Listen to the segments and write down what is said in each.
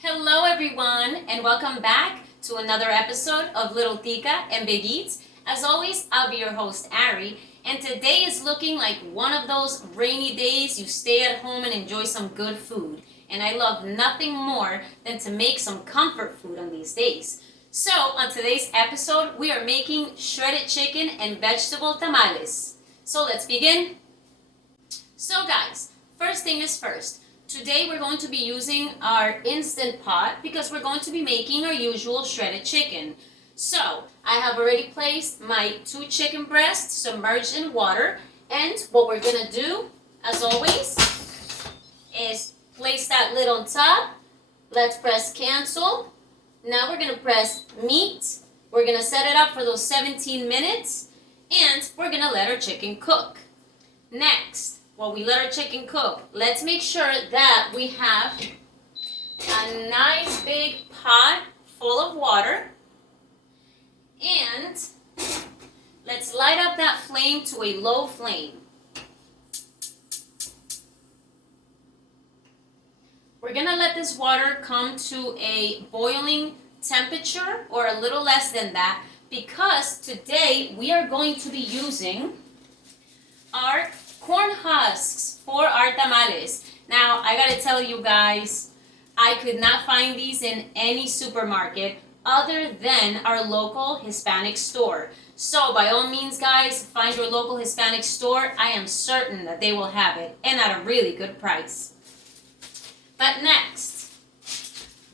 Hello everyone and welcome back to another episode of Little Tica and Big Eats. As always, I'll be your host, Ari, and today is looking like one of those rainy days you stay at home and enjoy some good food. And I love nothing more than to make some comfort food on these days. So on today's episode, we are making shredded chicken and vegetable tamales. So let's begin. So guys, first thing is first. Today we're going to be using our Instant Pot because we're going to be making our usual shredded chicken. So I have already placed my 2 chicken breasts submerged in water, and what we're going to do, as always, is place that lid on top. Let's press cancel. Now we're going to press meat. We're going to set it up for those 17 minutes, and we're going to let our chicken cook. Next, while we let our chicken cook, let's make sure that we have a nice big pot full of water. And let's light up that flame to a low flame. We're going to let this water come to a boiling temperature or a little less than that, because today we are going to be using our corn husks for our tamales. Now, I gotta tell you guys, I could not find these in any supermarket other than our local Hispanic store. So by all means, guys, find your local Hispanic store. I am certain that they will have it, and at a really good price. But next,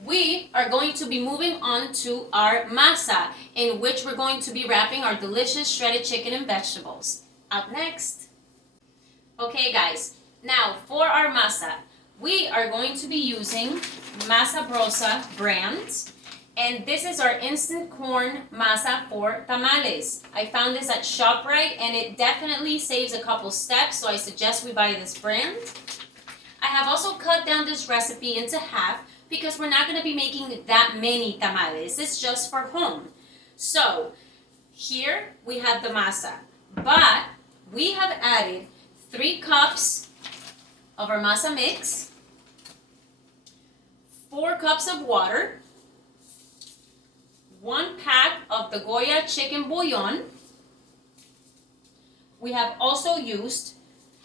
we are going to be moving on to our masa, in which we're going to be wrapping our delicious shredded chicken and vegetables. Up next. Okay guys, now for our masa, we are going to be using Masa Brosa brand, and this is our instant corn masa for tamales. I found this at ShopRite and it definitely saves a couple steps, so I suggest we buy this brand. I have also cut down this recipe into half because we're not going to be making that many tamales. It's just for home. So here we have the masa, but we have added 3 cups of our masa mix, 4 cups of water, 1 pack of the Goya chicken bouillon. We have also used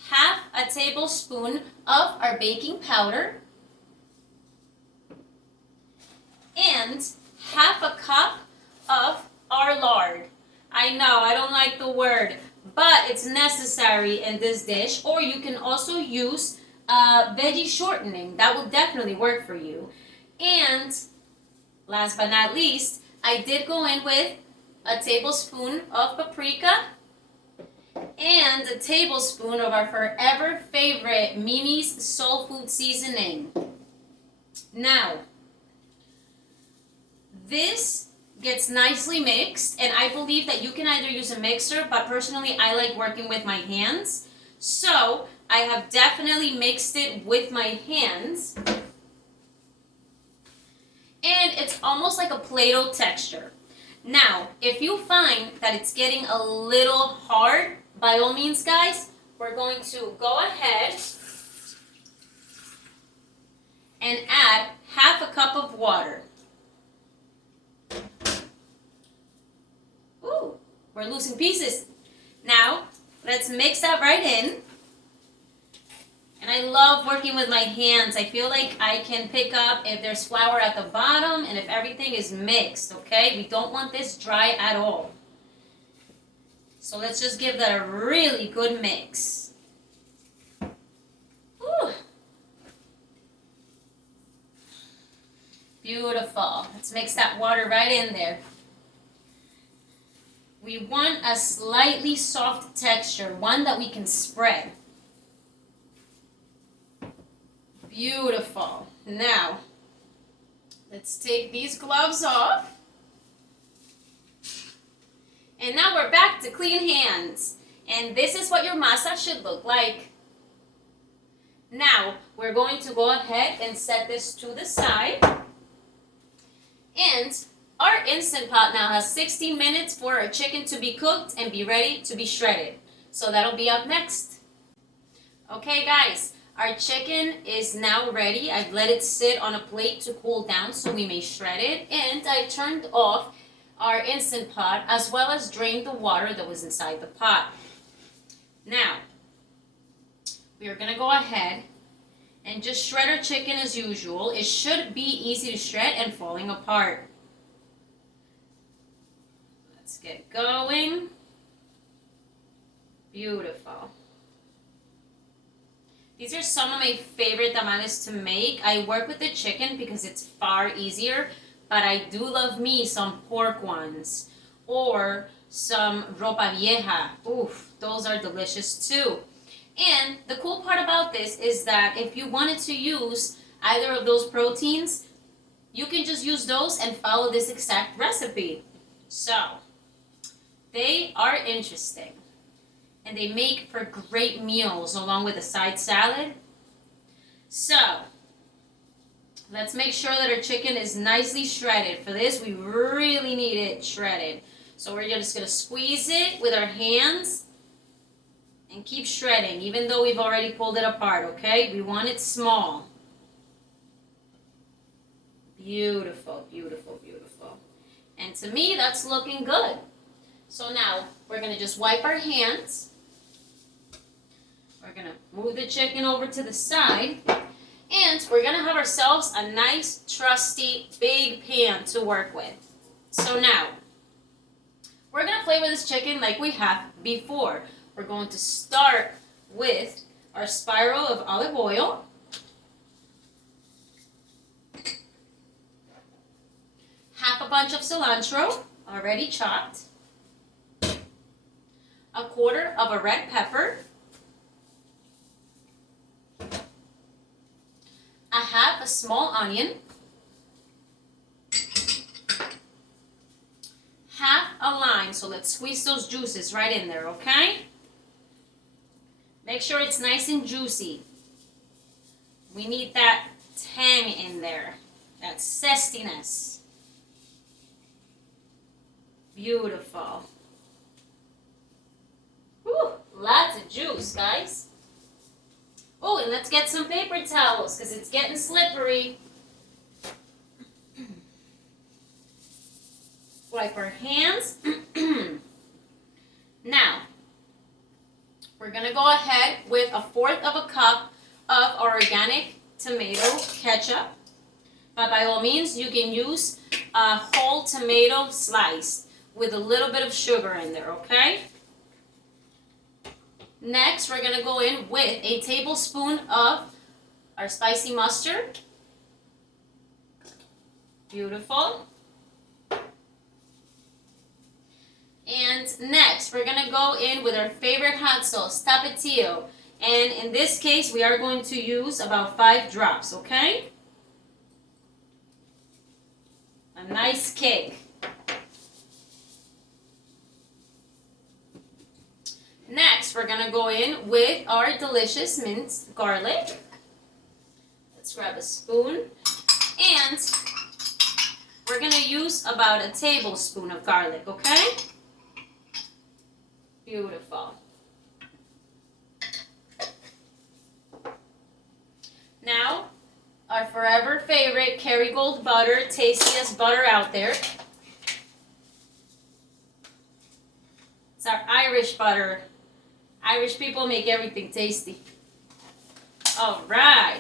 half a tablespoon of our baking powder and half a cup of our lard. I know, I don't like the word, but it's necessary in this dish, or you can also use veggie shortening. That will definitely work for you. And last but not least, I did go in with a tablespoon of paprika and a tablespoon of our forever favorite Mimi's Soul Food Seasoning. Now, this gets nicely mixed, and I believe that you can either use a mixer, but personally I like working with my hands. So I have definitely mixed it with my hands, and it's almost like a Play-Doh texture. Now, if you find that it's getting a little hard, by all means guys, we're going to go ahead and add half a cup of water. We're losing pieces. Now, let's mix that right in. And I love working with my hands. I feel like I can pick up if there's flour at the bottom and if everything is mixed, okay? We don't want this dry at all. So let's just give that a really good mix. Whew. Beautiful. Let's mix that water right in there. We want a slightly soft texture, one that we can spread. Beautiful. Now, let's take these gloves off. And now we're back to clean hands. And this is what your masa should look like. Now, we're going to go ahead and set this to the side. And our Instant Pot now has 60 minutes for our chicken to be cooked and be ready to be shredded. So that'll be up next. Okay guys, Our chicken is now ready. I've let it sit on a plate to cool down so we may shred it. And I turned off our Instant Pot as well as drained the water that was inside the pot. Now, we are going to go ahead and just shred our chicken as usual. It should be easy to shred and falling apart. Let's get going. Beautiful. These are some of my favorite tamales to make. I work with the chicken because it's far easier, but I do love me some pork ones or some ropa vieja. Oof, those are delicious too. And the cool part about this is that if you wanted to use either of those proteins, you can just use those and follow this exact recipe. So, they are interesting. And they make for great meals along with a side salad. So, let's make sure that our chicken is nicely shredded. For this, we really need it shredded. So we're just going to squeeze it with our hands and keep shredding, even though we've already pulled it apart, okay? We want it small. Beautiful, beautiful, beautiful. And to me, that's looking good. So now, we're going to just wipe our hands. We're going to move the chicken over to the side. And we're going to have ourselves a nice, trusty, big pan to work with. So now, we're going to flavor this chicken like we have before. We're going to start with our spiral of olive oil. Half a bunch of cilantro, already chopped. A quarter of a red pepper. A half a small onion. Half a lime, so let's squeeze those juices right in there, okay? Make sure it's nice and juicy. We need that tang in there, that zestiness. Beautiful. Whew, lots of juice, guys. Oh, and let's get some paper towels because it's getting slippery. Wipe our hands. Now, we're going to go ahead with a fourth of a cup of our organic tomato ketchup. But by all means, you can use a whole tomato sliced with a little bit of sugar in there, okay? Next, we're going to go in with a tablespoon of our spicy mustard. Beautiful. And next, we're going to go in with our favorite hot sauce, Tapatio. And in this case, we are going to use about 5 drops, okay? A nice kick. Next, we're going to go in with our delicious minced garlic. Let's grab a spoon. And we're going to use about a tablespoon of garlic, okay? Beautiful. Now, our forever favorite Kerrygold butter, tastiest butter out there. It's our Irish butter. Irish people make everything tasty. All right.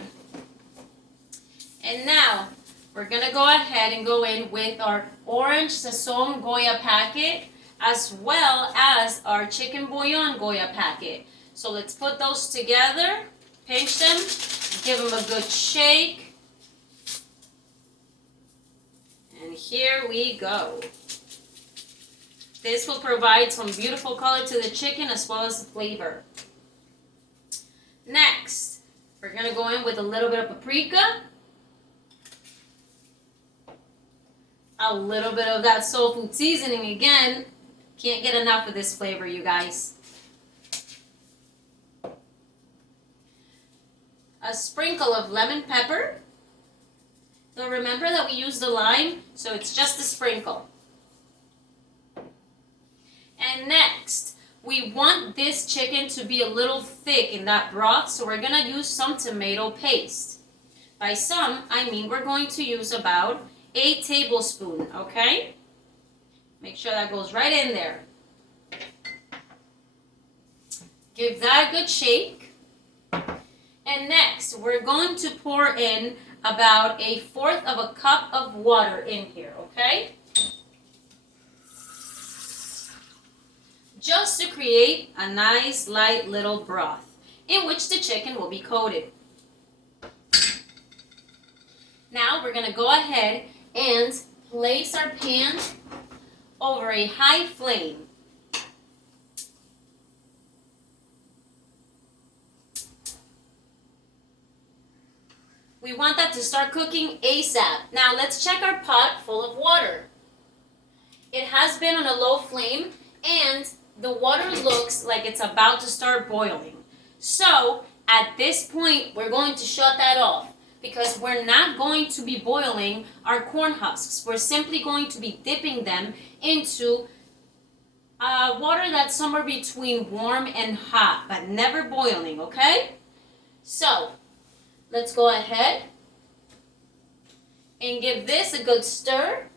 And now, we're going to go ahead and go in with our orange Sazon Goya packet as well as our chicken bouillon Goya packet. So let's put those together, pinch them, give them a good shake. And here we go. This will provide some beautiful color to the chicken as well as the flavor. Next, we're going to go in with a little bit of paprika. A little bit of that soul food seasoning again. Can't get enough of this flavor, you guys. A sprinkle of lemon pepper. So remember that we used the lime, so it's just a sprinkle. And next, we want this chicken to be a little thick in that broth, so we're gonna use some tomato paste. By some, I mean we're going to use about 8 tablespoons, okay? Make sure that goes right in there. Give that a good shake. And next, we're going to pour in about 1/4 of a cup of water in here, okay? Just to create a nice light little broth in which the chicken will be coated. Now we're going to go ahead and place our pan over a high flame. We want that to start cooking ASAP. Now let's check our pot full of water. It has been on a low flame and the water looks like it's about to start boiling. So at this point, we're going to shut that off because we're not going to be boiling our corn husks. We're simply going to be dipping them into water that's somewhere between warm and hot, but never boiling, okay? So let's go ahead and give this a good stir.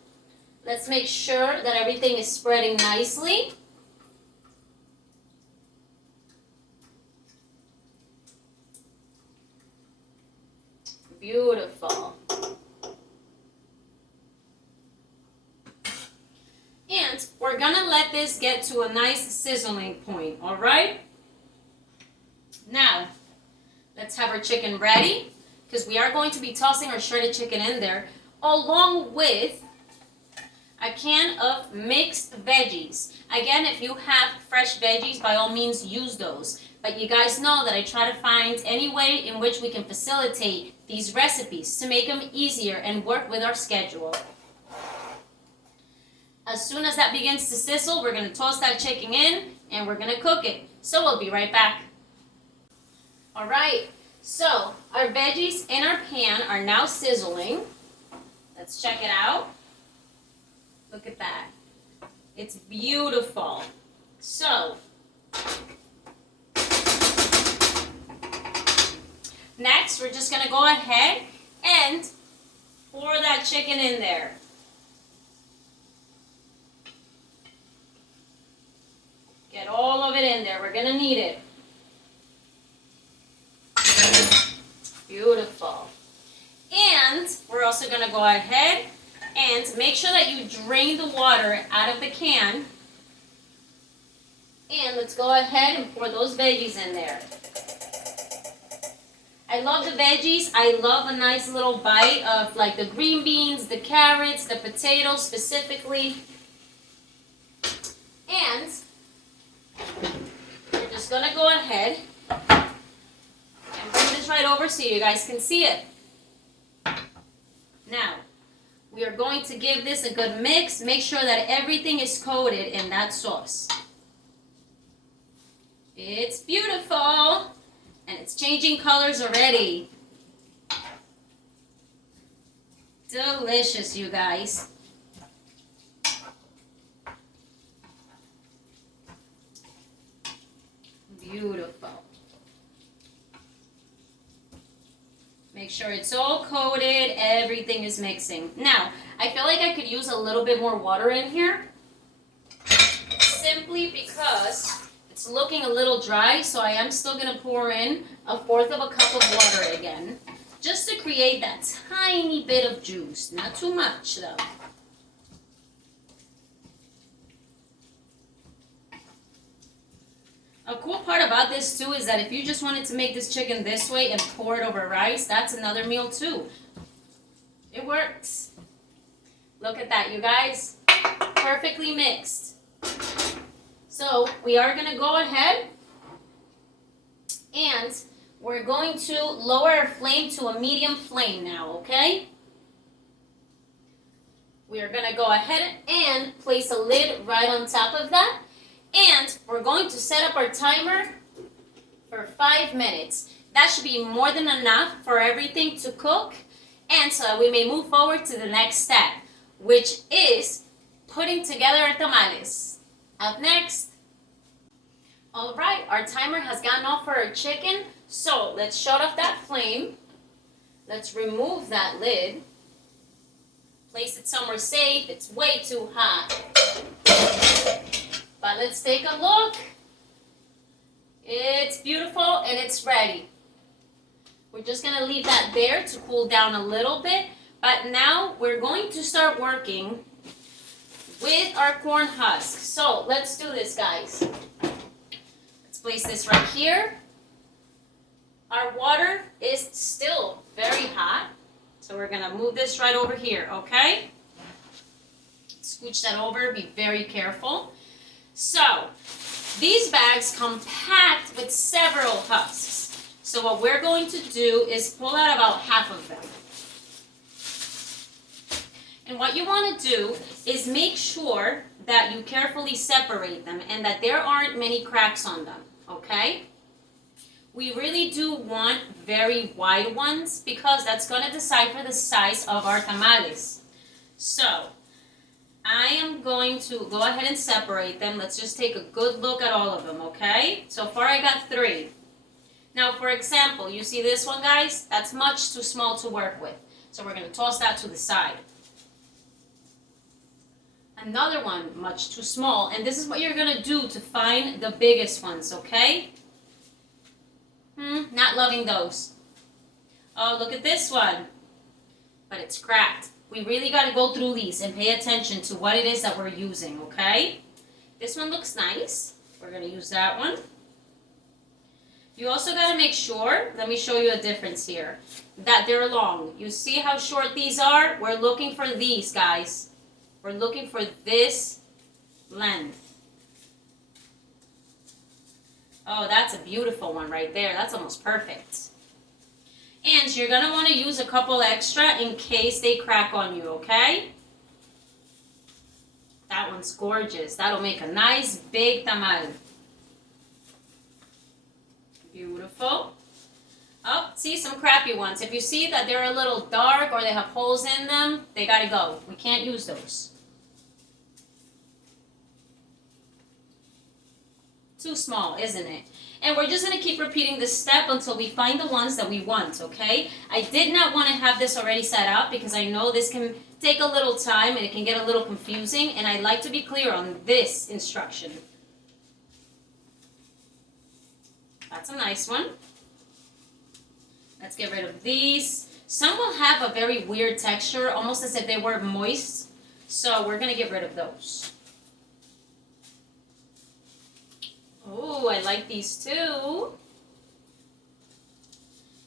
Let's make sure that everything is spreading nicely. Beautiful. And we're gonna let this get to a nice sizzling point, all right? Now, let's have our chicken ready because we are going to be tossing our shredded chicken in there along with a can of mixed veggies. Again, if you have fresh veggies, by all means use those. But you guys know that I try to find any way in which we can facilitate these recipes to make them easier and work with our schedule. As soon as that begins to sizzle, we're going to toss that chicken in and we're going to cook it. So we'll be right back. Alright, so our veggies in our pan are now sizzling. Let's check it out. Look at that. It's beautiful. So, next, we're just going to go ahead and pour that chicken in there. Get all of it in there. We're going to need it. Beautiful. And we're also going to go ahead and make sure that you drain the water out of the can. And let's go ahead and pour those veggies in there. I love the veggies. I love a nice little bite of like the green beans, the carrots, the potatoes specifically. And we're just going to go ahead and bring this right over so you guys can see it. Now, we are going to give this a good mix. Make sure that everything is coated in that sauce. It's beautiful. And it's changing colors already. Delicious, you guys. Beautiful. Make sure it's all coated, everything is mixing. Now, I feel like I could use a little bit more water in here. Simply because it's looking a little dry, so I am still going to pour in 1/4 of a cup of water again. Just to create that tiny bit of juice. Not too much, though. A cool part about this, too, is that if you just wanted to make this chicken this way and pour it over rice, that's another meal, too. It works. Look at that, you guys. Perfectly mixed. So we are going to go ahead and we're going to lower our flame to a medium flame now, okay? We are going to go ahead and place a lid right on top of that. And we're going to set up our timer for 5 minutes. That should be more than enough for everything to cook. And so we may move forward to the next step, which is putting together our tamales. Up next. All right, our timer has gone off for our chicken. So let's shut off that flame. Let's remove that lid. Place it somewhere safe. It's way too hot. But let's take a look. It's beautiful and it's ready. We're just gonna leave that there to cool down a little bit. But now we're going to start working with our corn husk. So let's do this, guys. Let's place this right here. Our water is still very hot. So we're gonna move this right over here, okay? Scooch that over, be very careful. So, these bags come packed with several husks. So what we're going to do is pull out about half of them. And what you want to do is make sure that you carefully separate them and that there aren't many cracks on them, okay? We really do want very wide ones because that's going to decipher the size of our tamales. So, I am going to go ahead and separate them. Let's just take a good look at all of them, okay? So far I got 3. Now, for example, you see this one, guys? That's much too small to work with. So we're going to toss that to the side. Another one, much too small. And this is what you're going to do to find the biggest ones, okay? Not loving those. Oh, look at this one. But it's cracked. We really got to go through these and pay attention to what it is that we're using, okay? This one looks nice. We're going to use that one. You also got to make sure, let me show you a difference here, that they're long. You see how short these are? We're looking for these, guys. We're looking for this length. Oh, that's a beautiful one right there. That's almost perfect. And you're going to want to use a couple extra in case they crack on you, okay? That one's gorgeous. That'll make a nice big tamal. Beautiful. Oh, see some crappy ones. If you see that they're a little dark or they have holes in them, they got to go. We can't use those. Too small, isn't it? And we're just going to keep repeating this step until we find the ones that we want, okay? I did not want to have this already set up because I know this can take a little time and it can get a little confusing, and I like to be clear on this instruction. That's a nice one. Let's get rid of these. Some will have a very weird texture, almost as if they were moist, so we're going to get rid of those. Oh, I like these too.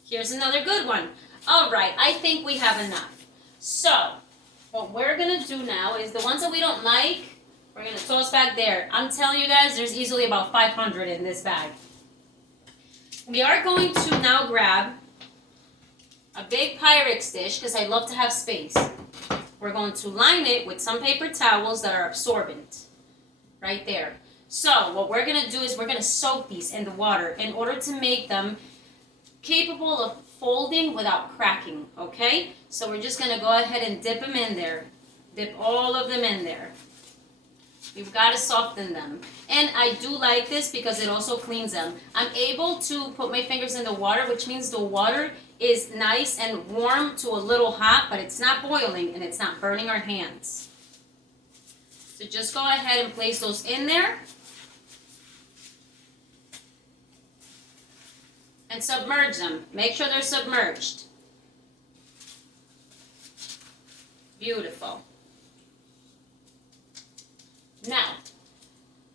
Here's another good one. All right, I think we have enough. So, what we're going to do now is the ones that we don't like, we're going to toss back there. I'm telling you guys, there's easily about 500 in this bag. We are going to now grab a big Pyrex dish because I love to have space. We're going to line it with some paper towels that are absorbent. Right there. So what we're going to do is we're going to soak these in the water in order to make them capable of folding without cracking, okay? So we're just going to go ahead and dip them in there. Dip all of them in there. You've got to soften them. And I do like this because it also cleans them. I'm able to put my fingers in the water, which means the water is nice and warm to a little hot, but it's not boiling and it's not burning our hands. So just go ahead and place those in there. And submerge them. Make sure they're submerged. Beautiful. Now,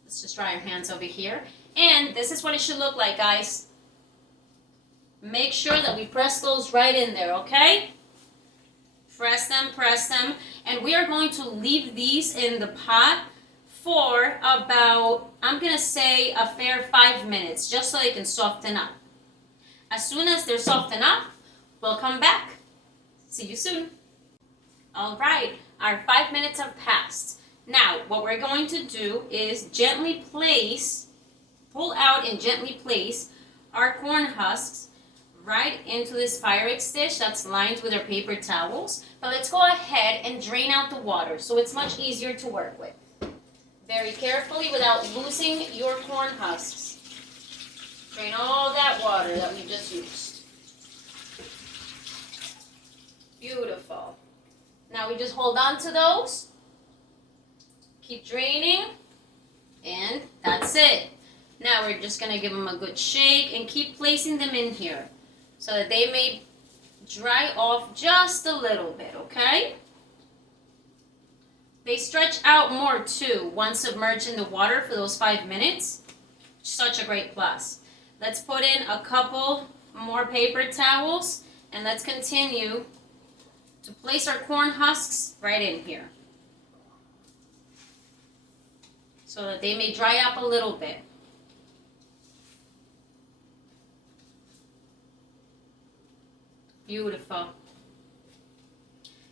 let's just dry our hands over here. And this is what it should look like, guys. Make sure that we press those right in there, okay? Press them, and we are going to leave these in the pot for about, I'm going to say, a fair 5 minutes, just so they can soften up. As soon as they're softened up, we'll come back. See you soon. All right, our 5 minutes have passed. Now, what we're going to do is gently pull out and gently place our corn husks right into this Pyrex dish that's lined with our paper towels. But let's go ahead and drain out the water so it's much easier to work with. Very carefully without losing your corn husks. Drain all that water that we just used. Beautiful. Now we just hold on to those. Keep draining. And that's it. Now we're just going to give them a good shake and keep placing them in here so that they may dry off just a little bit, okay? They stretch out more too once submerged in the water for those 5 minutes. Such a great plus. Let's put in a couple more paper towels and let's continue to place our corn husks right in here so that they may dry up a little bit. Beautiful.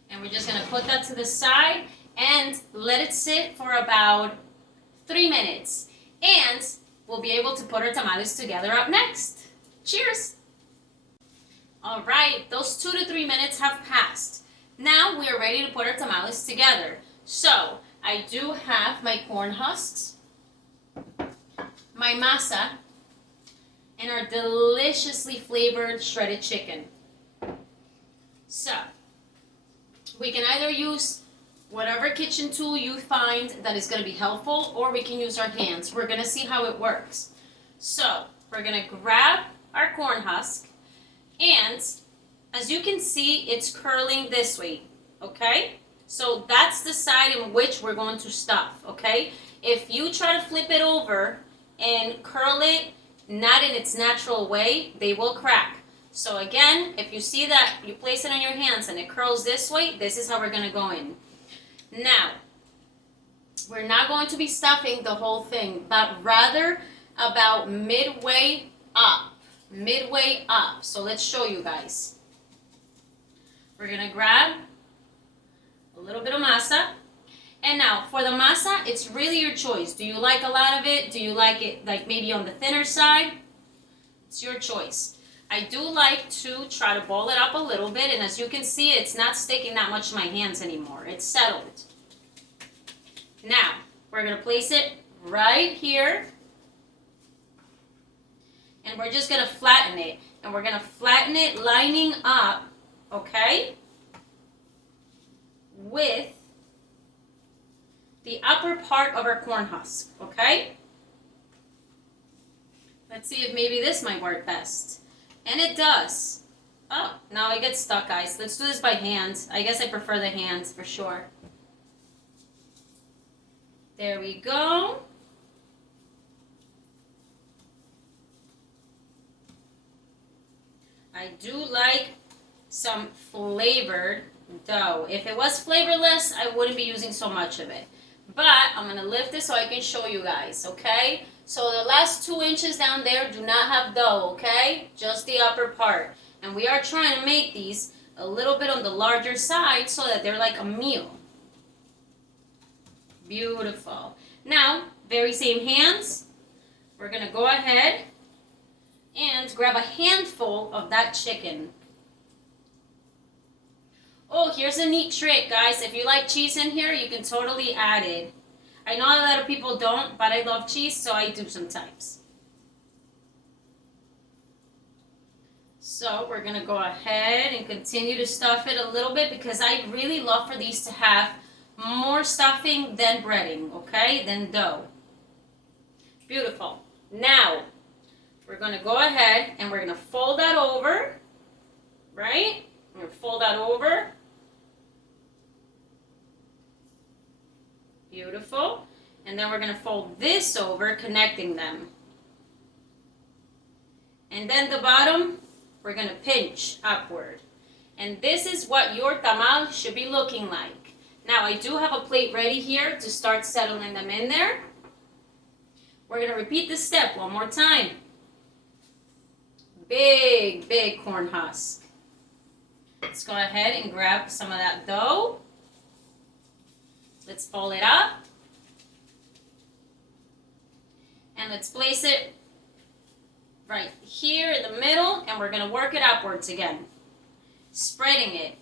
And we're just going to put that to the side and let it sit for about 3 minutes. And we'll be able to put our tamales together up next. Cheers! All right, those 2 to 3 minutes have passed. Now we are ready to put our tamales together. So, I do have my corn husks, my masa, and our deliciously flavored shredded chicken. So, we can either use whatever kitchen tool you find that is going to be helpful, or we can use our hands. We're going to see how it works. So, we're going to grab our corn husk, and as you can see, it's curling this way, okay? So that's the side in which we're going to stuff, okay? If you try to flip it over and curl it not in its natural way, they will crack. So again, if you see that you place it on your hands and it curls this way, this is how we're going to go in. Now, we're not going to be stuffing the whole thing, but rather about midway up. Midway up. So let's show you guys. We're going to grab a little bit of masa. And now, for the masa, it's really your choice. Do you like a lot of it? Do you like it like maybe on the thinner side? It's your choice. I do like to try to ball it up a little bit, and as you can see, it's not sticking that much to my hands anymore. It's settled. Now, we're going to place it right here, and we're just going to flatten it. And we're going to flatten it lining up, okay, with the upper part of our corn husk, okay? Let's see if maybe this might work best. And it does. Oh, now I get stuck, guys. Let's do this by hand. I guess I prefer the hands for sure. There we go. I do like some flavored dough. If it was flavorless, I wouldn't be using so much of it. But I'm going to lift it so I can show you guys, okay? So the last 2 inches down there do not have dough, okay? Just the upper part. And we are trying to make these a little bit on the larger side so that they're like a meal. Beautiful. Now, very same hands. We're going to go ahead and grab a handful of that chicken. Oh, here's a neat trick, guys. If you like cheese in here, you can totally add it. I know a lot of people don't, but I love cheese, so I do sometimes. So we're going to go ahead and continue to stuff it a little bit because I really love for these to have more stuffing than breading, okay, than dough. Beautiful. Now, we're going to go ahead and we're going to fold that over, right? We're going to fold that over. Beautiful. And then we're going to fold this over, connecting them. And then the bottom, we're going to pinch upward. And this is what your tamal should be looking like. Now, I do have a plate ready here to start settling them in there. We're going to repeat this step one more time. Big, big corn husk. Let's go ahead and grab some of that dough. Let's fold it up. And let's place it right here in the middle, and we're going to work it upwards again. Spreading it.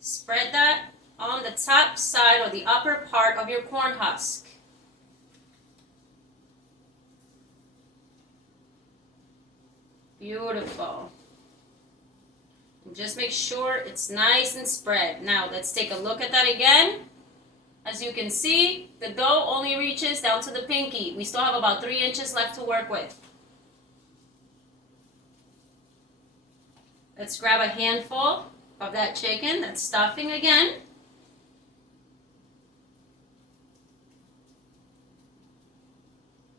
Spread that on the top side or the upper part of your corn husk. Beautiful. And just make sure it's nice and spread. Now let's take a look at that again. As you can see, the dough only reaches down to the pinky. We still have about 3 inches left to work with. Let's grab a handful of that chicken, that stuffing again.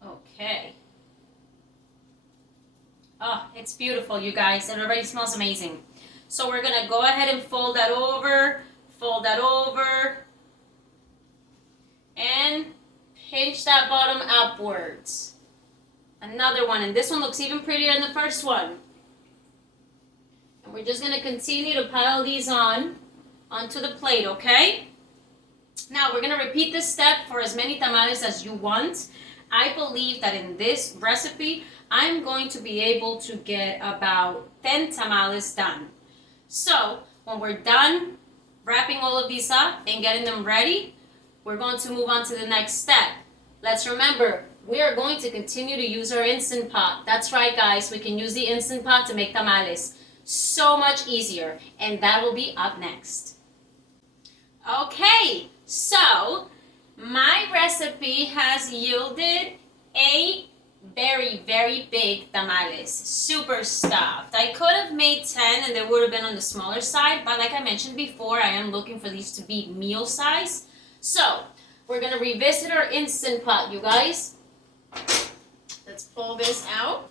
Okay. Oh, it's beautiful, you guys. It already smells amazing. So we're going to go ahead and fold that over, and pinch that bottom upwards. Another one, and this one looks even prettier than the first one. And we're just going to continue to pile these onto the plate, okay? Now we're going to repeat this step for as many tamales as you want. I believe that in this recipe, I'm going to be able to get about 10 tamales done. So when we're done wrapping all of these up and getting them ready, we're going to move on to the next step. Let's remember, we are going to continue to use our Instant Pot. That's right, guys. We can use the Instant Pot to make tamales. So much easier. And that will be up next. Okay, so my recipe has yielded a very, very big tamales. Super stuffed. I could have made 10 and they would have been on the smaller side. But like I mentioned before, I am looking for these to be meal size. So, we're going to revisit our Instant Pot, you guys. Let's pull this out.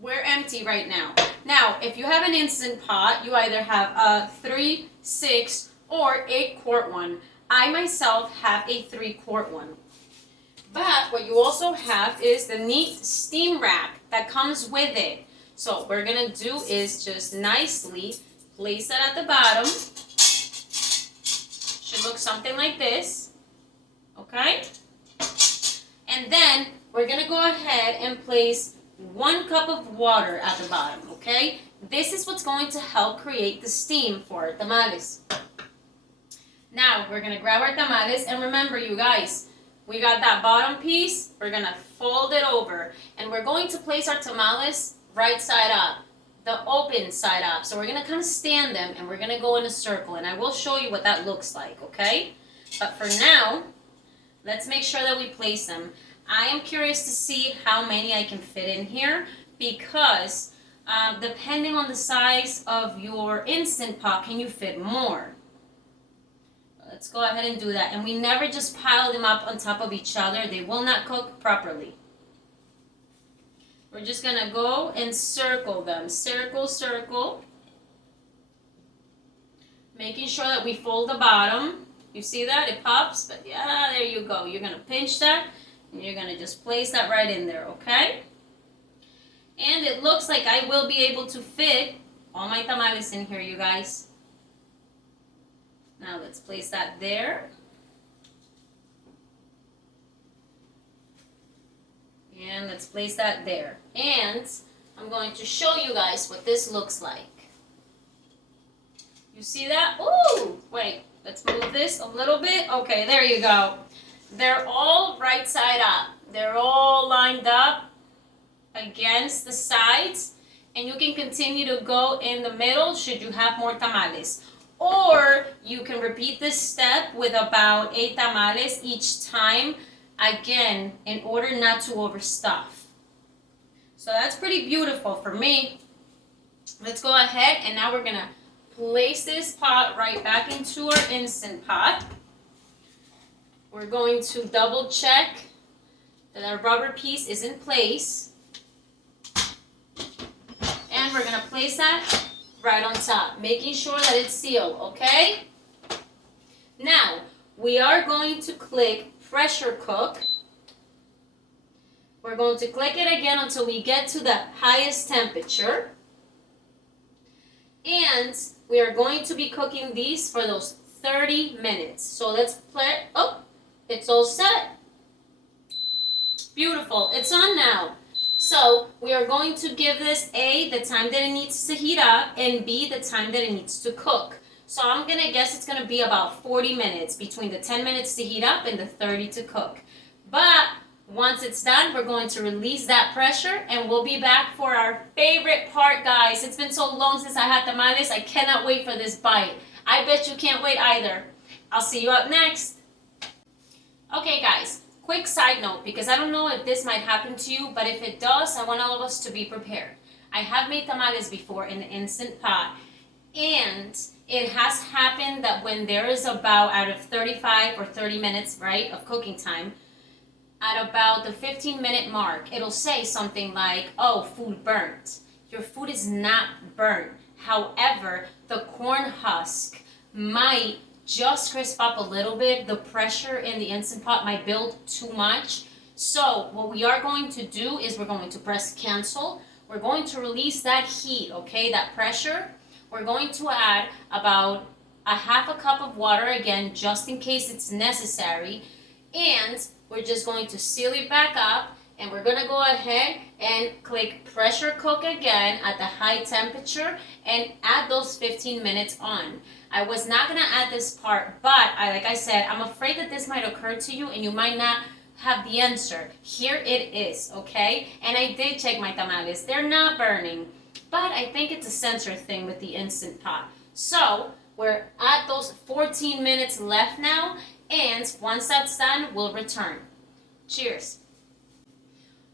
We're empty right now. Now, if you have an Instant Pot, you either have a 3, 6, or 8-quart one. I myself have a 3-quart one. But what you also have is the neat steam rack that comes with it. So what we're going to do is just nicely place that at the bottom. Should look something like this, okay? And then we're gonna go ahead and place 1 cup of water at the bottom, okay? This is what's going to help create the steam for our tamales. Now we're gonna grab our tamales, and remember, you guys, we got that bottom piece. We're gonna fold it over, and we're going to place our tamales right side up. The open side up. So we're going to kind of stand them and we're going to go in a circle, and I will show you what that looks like, okay? But for now, let's make sure that we place them. I am curious to see how many I can fit in here because depending on the size of your Instant Pot, can you fit more? Let's go ahead and do that. And we never just pile them up on top of each other. They will not cook properly. We're just going to go and circle them. Circle, circle. Making sure that we fold the bottom. You see that? It pops. But yeah, there you go. You're going to pinch that. And you're going to just place that right in there, okay? And it looks like I will be able to fit all my tamales in here, you guys. Now let's place that there. And let's place that there. And I'm going to show you guys what this looks like. You see that? Ooh! Wait, let's move this a little bit. Okay, there you go. They're all right side up. They're all lined up against the sides. And you can continue to go in the middle should you have more tamales. Or you can repeat this step with about 8 tamales each time. Again, in order not to overstuff. So that's pretty beautiful for me. Let's go ahead and now we're going to place this pot right back into our Instant Pot. We're going to double check that our rubber piece is in place. And we're going to place that right on top, making sure that it's sealed, okay? Now, we are going to click pressure cook. We're going to click it again until we get to the highest temperature. And we are going to be cooking these for those 30 minutes. So let's play. Oh, it's all set. Beautiful. It's on now. So we are going to give this A, the time that it needs to heat up, and B, the time that it needs to cook. So I'm going to guess it's going to be about 40 minutes between the 10 minutes to heat up and the 30 to cook. But Once it's done, we're going to release that pressure and we'll be back for our favorite part, guys. It's been so long since I had tamales. I cannot wait for this bite. I bet you can't wait either. I'll see you up next. Okay, guys, quick side note, because I don't know if this might happen to you, but if it does, I want all of us to be prepared. I have made tamales before in the Instant Pot, and it has happened that when there is about, out of 35 or 30 minutes, right, of cooking time, at about the 15-minute mark, it'll say something like, oh, food burnt. Your food is not burnt. However, the corn husk might just crisp up a little bit. The pressure in the Instant Pot might build too much. So what we are going to do is we're going to press cancel. We're going to release that heat, okay, that pressure. We're going to add about a half a cup of water again, just in case it's necessary. And we're just going to seal it back up, and we're going to go ahead and click pressure cook again at the high temperature and add those 15 minutes on. I was not going to add this part, but like I said, I'm afraid that this might occur to you and you might not have the answer. Here it is, okay? And I did check my tamales. They're not burning, but I think it's a sensor thing with the Instant Pot. So we're at those 14 minutes left now. And once that's done, we'll return. Cheers.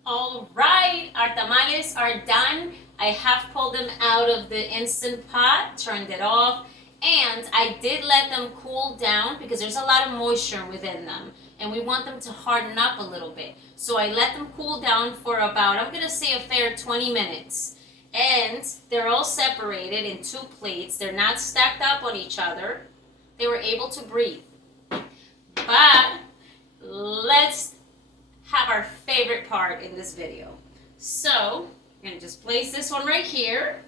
All right, our tamales are done. I have pulled them out of the Instant Pot, turned it off, and I did let them cool down because there's a lot of moisture within them, and we want them to harden up a little bit. So I let them cool down for about, I'm gonna say a fair 20 minutes. And they're all separated in two plates. They're not stacked up on each other. They were able to breathe. But let's have our favorite part in this video. So I'm gonna just place this one right here.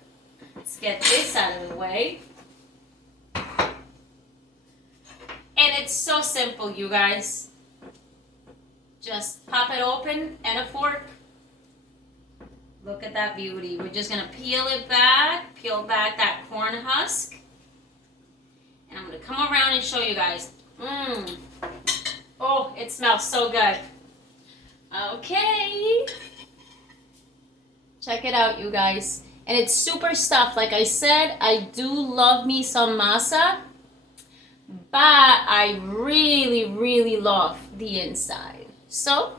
Let's get this out of the way. And it's so simple, you guys. Just pop it open and a fork. Look at that beauty. We're just gonna peel back that corn husk. And I'm gonna come around and show you guys. Oh, it smells so good. Okay. Check it out, you guys. And it's super stuffed. Like I said, I do love me some masa, but I really, really love the inside. So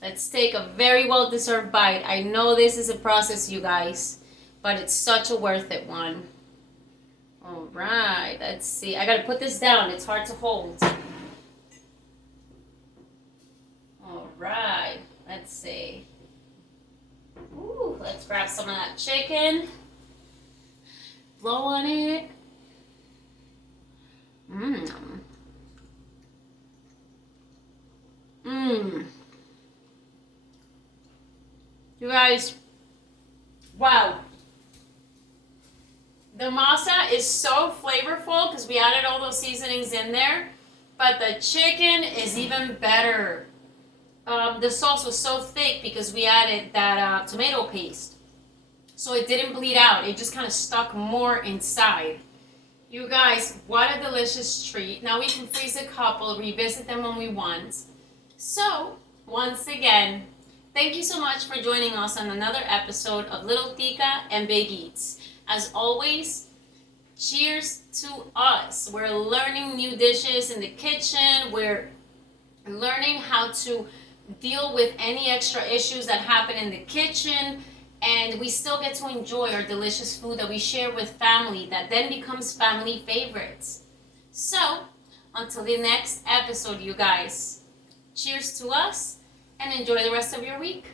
let's take a very well-deserved bite. I know this is a process, you guys, but it's such a worth it one. All right, let's see. I gotta put this down. It's hard to hold. All right, let's see. Ooh, let's grab some of that chicken. Blow on it. You guys, wow. The masa is so flavorful because we added all those seasonings in there, but the chicken is even better. The sauce was so thick because we added that tomato paste, so it didn't bleed out. It just kind of stuck more inside. You guys, what a delicious treat. Now we can freeze a couple, revisit them when we want. So, once again, thank you so much for joining us on another episode of Little Tica and Big Eats. As always, cheers to us. We're learning new dishes in the kitchen. We're learning how to deal with any extra issues that happen in the kitchen. And we still get to enjoy our delicious food that we share with family that then becomes family favorites. So, until the next episode, you guys, cheers to us and enjoy the rest of your week.